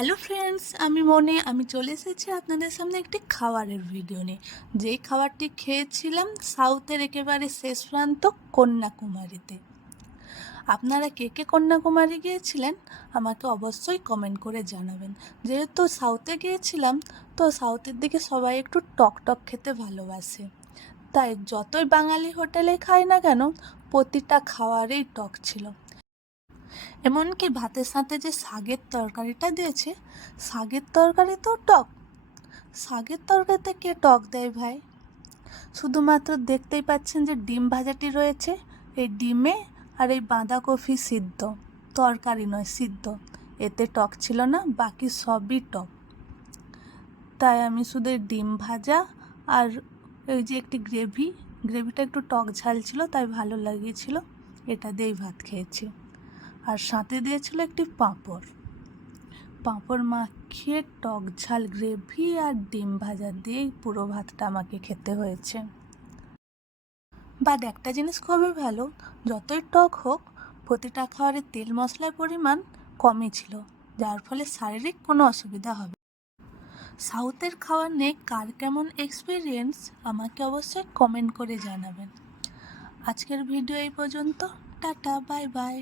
Hello friends, আমি মনে চলে এসেছি আপনাদের সামনে একটি খাবারের ভিডিও নিয়ে। যেই খাবারটি খেয়েছিলাম সাউথের একেবারে শেষ প্রান্ত কন্যাকুমারীতে। আপনারা কে কে কন্যাকুমারী গিয়েছিলেন আমাকে অবশ্যই কমেন্ট করে জানাবেন। যেহেতু সাউথে গিয়েছিলাম, তো সাউথের দিকে সবাই একটু টক টক খেতে ভালোবাসে, তাই যতই বাঙালি হোটেলে খাই না কেন প্রতিটা খাবারেই টক ছিল। এমনকি ভাতের সাথে যে শাকের তরকারিটা দিয়েছে, শাকের তরকারিতেও টক। শাকের তরকারিতে কে টক দেয় ভাই? শুধুমাত্র দেখতেই পাচ্ছেন যে ডিম ভাজাটি রয়েছে, এই ডিমে আর এই বাঁধাকপি সিদ্ধ, তরকারি নয় সিদ্ধ, এতে টক ছিল না, বাকি সবই টক। তাই আমি শুধু এই ডিম ভাজা আর এই যে একটি গ্রেভিটা একটু টক ঝাল ছিল, তাই ভালো লাগিয়েছিল, এটা দিয়েই ভাত খেয়েছি। আর সাথে দিয়েছিল একটি পাঁপড় মাখিয়ে টক ঝাল গ্রেভি আর ডিম ভাজা দিয়েই পুরো ভাতটা আমাকে খেতে হয়েছে। বাট একটা জিনিস খুবই ভালো, যতই টক হোক প্রতিটা খাবারের তেল মশলার পরিমাণ কমই ছিল, যার ফলে শারীরিক কোনো অসুবিধা হবে। সাউথের খাবার নিয়ে কার কেমন এক্সপিরিয়েন্স আমাকে অবশ্যই কমেন্ট করে জানাবেন। আজকের ভিডিও এই পর্যন্ত। Tata, bye bye.